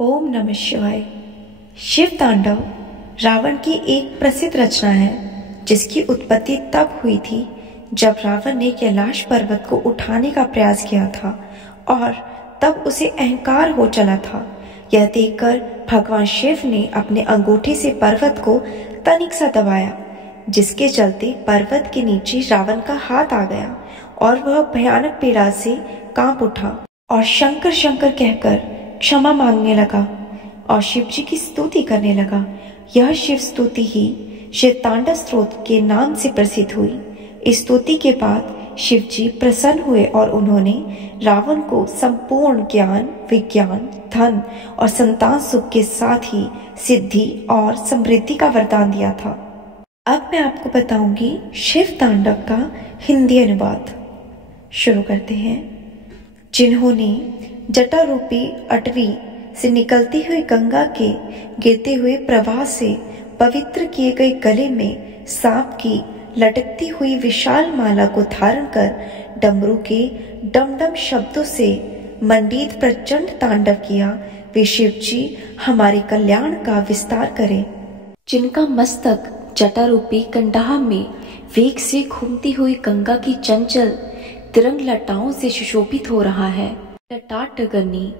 ओम नमः शिवाय। शिव तांडव रावण की एक प्रसिद्ध रचना है जिसकी उत्पत्ति तब हुई थी जब रावण ने कैलाश पर्वत को उठाने का प्रयास किया था और तब उसे अहंकार हो चला था। यह देखकर भगवान शिव ने अपने अंगूठे से पर्वत को तनिक सा दबाया, जिसके चलते पर्वत के नीचे रावण का हाथ आ गया और वह भयानक पीड़ा से कांप उठा और शंकर शंकर कहकर क्षमा मांगने लगा और शिव जी की स्तुति करने लगा। यह शिव स्तुति ही शिव तांडव स्तोत्र के नाम से प्रसिद्ध हुई। इस स्तुति के बाद शिव जी प्रसन्न हुए और उन्होंने रावण को संपूर्ण ज्ञान, विज्ञान, धन और संतान सुख के साथ ही सिद्धि और समृद्धि का वरदान दिया था। अब मैं आपको बताऊंगी शिव तांडव का हिंदी अनुवाद। शुरू करते हैं। जिन्होंने जटा रूपी अटवी से निकलती हुई गंगा के गिरते हुए प्रवाह से पवित्र किए गए गले में सांप की लटकती हुई विशाल माला को धारण कर डमरू के डमडम शब्दों से मंडित प्रचंड तांडव किया, वे शिव जी हमारे कल्याण का विस्तार करें। जिनका मस्तक जटा रूपी कंडाह में वेग से घूमती हुई गंगा की चंचल तिरंग लताओं से सुशोभित हो रहा है। टटाटगनी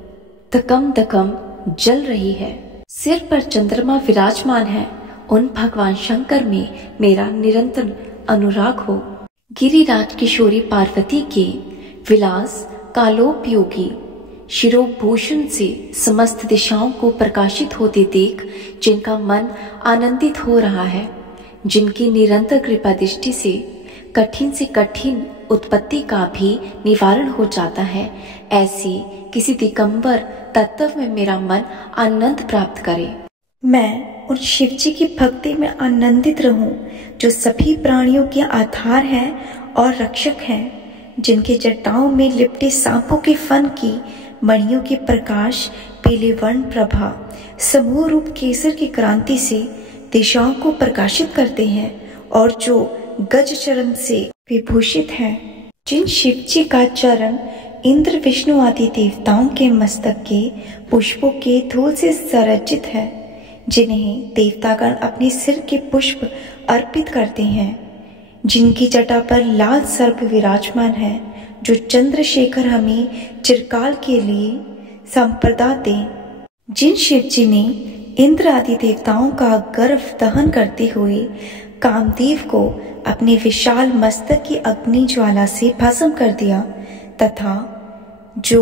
धकम धकम जल रही है। सिर पर चंद्रमा विराजमान है। उन भगवान शंकर में मेरा निरंतर अनुराग हो। गिरिराज किशोरी पार्वती के विलास कालोपयोगी शिरोभूषण से समस्त दिशाओं को प्रकाशित होते देख जिनका मन आनंदित हो रहा है, जिनकी निरंतर कृपा दृष्टि से कठिन उत्पत्ति का भी निवारण हो जाता है, ऐसी किसी दिगंबर तत्व में मेरा मन आनंद प्राप्त करे। मैं उन शिव जी की भक्ति में आनंदित रहूं जो सभी प्राणियों के आधार हैं और रक्षक हैं, जिनके जटाओं में लिपटे सांपों के फन की मणियों के प्रकाश पीले वर्ण प्रभा समूह रूप केसर की क्रांति से दिशाओं को प्रकाशित करते हैं और जो गज चरण से विभूषित हैं। जिन शिव जी का चरण इंद्र विष्णु आदि देवताओं के मस्तक के पुष्पों के धूल से सरज्जित है, जिन्हें देवतागण अपने सिर के पुष्प अर्पित करते हैं, जिनकी जटा पर लाल सर्प विराजमान है, जो चंद्रशेखर हमें चिरकाल के लिए संप्रदा दें। जिन शिव जी ने इंद्र आदि देवताओं का गर्भ दहन करते हुए कामदेव को अपने विशाल मस्तक की अग्नि ज्वाला से भस्म कर दिया तथा जो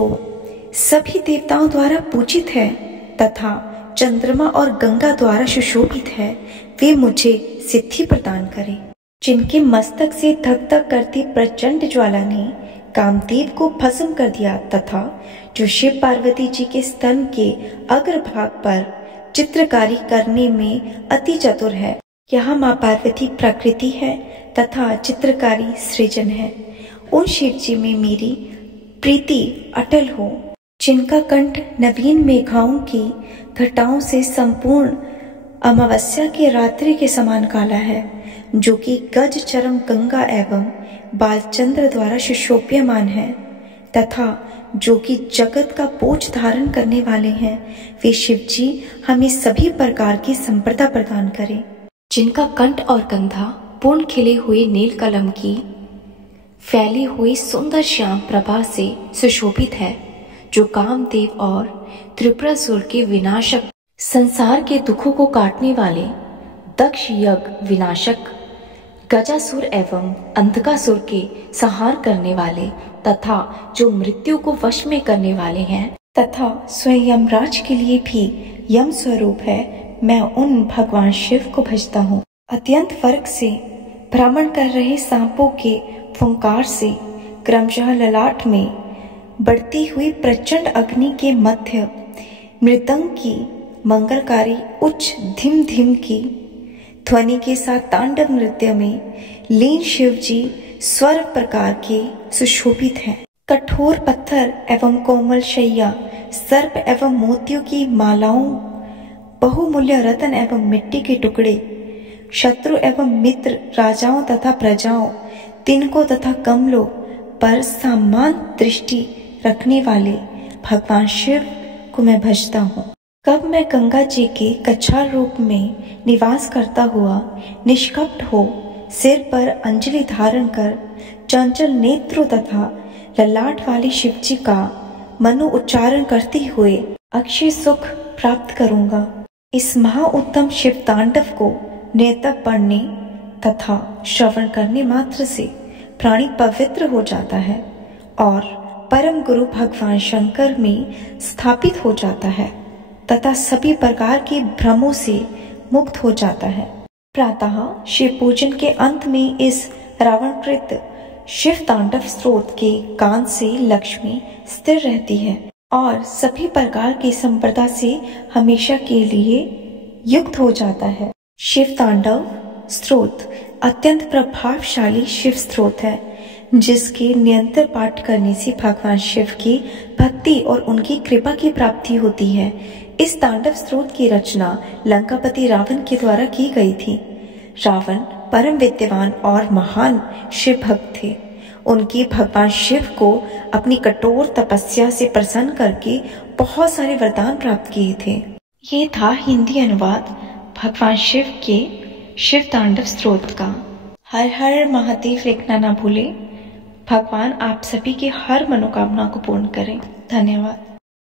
सभी देवताओं द्वारा पूजित है तथा चंद्रमा और गंगा द्वारा सुशोभित है, वे मुझे सिद्धि प्रदान करें। जिनके मस्तक से धक धक करती प्रचंड ज्वाला ने कामदेव को भस्म कर दिया तथा जो शिव पार्वती जी के स्तन के अग्रभाग पर चित्रकारी करने में अति चतुर है। यहाँ माँ पार्वती प्रकृति है तथा चित्रकारी सृजन है। उन शिव जी में मेरी प्रीति अटल हो। जिनका कंठ नवीन मेघाओं की घटाओं से संपूर्ण अमावस्या की रात्रि के समान काला है, जो कि गज चरम गंगा एवं बालचंद्र द्वारा सुशोभ्यमान है तथा जो कि जगत का बोझ धारण करने वाले हैं, वे शिव जी हमें सभी प्रकार की संपदा प्रदान करें। जिनका कंठ और कंधा पूर्ण खिले हुए नील कलम की फैली हुई सुंदर श्याम प्रभा से सुशोभित है, जो कामदेव और त्रिपुरासुर के विनाशक, संसार के दुखों को काटने वाले दक्ष यज्ञ विनाशक, गजासुर एवं अंधकासुर के संहार करने वाले तथा जो मृत्यु को वश में करने वाले हैं तथा स्वयं यमराज के लिए भी यम स्वरूप है, मैं उन भगवान शिव को भजता हूँ। अत्यंत वर्ग से भ्रमण कर रहे सांपों के फुंकार से क्रमशः ललाट में बढ़ती हुई प्रचंड अग्नि के मध्य मृदंग की मंगलकारी उच्च धिम धिम की ध्वनि के साथ तांडव नृत्य में लीन शिव जी स्वर प्रकार के सुशोभित हैं। कठोर पत्थर एवं कोमल शैया, सर्प एवं मोतियों की मालाओं, बहुमूल्य रत्न एवं मिट्टी के टुकड़े, शत्रु एवं मित्र, राजाओं तथा प्रजाओं, तिनकों तथा कमलों पर समान दृष्टि रखने वाले भगवान शिव को मैं भजता हूँ। कब मैं गंगा जी के कच्छार रूप में निवास करता हुआ निष्कपट हो सिर पर अंजलि धारण कर चंचल नेत्रों तथा ललाट वाले शिव जी का मनो उच्चारण करते हुए अक्षय सुख प्राप्त करूंगा। इस महाउत्तम शिव तांडव को निरंतर पढ़ने तथा श्रवण करने मात्र से प्राणी पवित्र हो जाता है और परम गुरु भगवान शंकर में स्थापित हो जाता है तथा सभी प्रकार के भ्रमों से मुक्त हो जाता है। प्रातः शिव पूजन के अंत में इस रावणकृत शिव तांडव स्त्रोत के गान से लक्ष्मी स्थिर रहती है और सभी प्रकार की संपदा से हमेशा के लिए युक्त हो जाता है। शिव तांडव स्त्रोत अत्यंत प्रभावशाली शिव स्त्रोत है जिसके निरंतर पाठ करने से भगवान शिव की भक्ति और उनकी कृपा की प्राप्ति होती है। इस तांडव स्त्रोत की रचना लंकापति रावण के द्वारा की गई थी। रावण परम विद्वान और महान शिव भक्त थे। उनकी भगवान शिव को अपनी कठोर तपस्या से प्रसन्न करके बहुत सारे वरदान प्राप्त किए थे। ये था हिंदी अनुवाद भगवान शिव के शिव तांडव स्त्रोत का। हर हर महादेव लिखना ना भूले। भगवान आप सभी की हर मनोकामना को पूर्ण करें। धन्यवाद।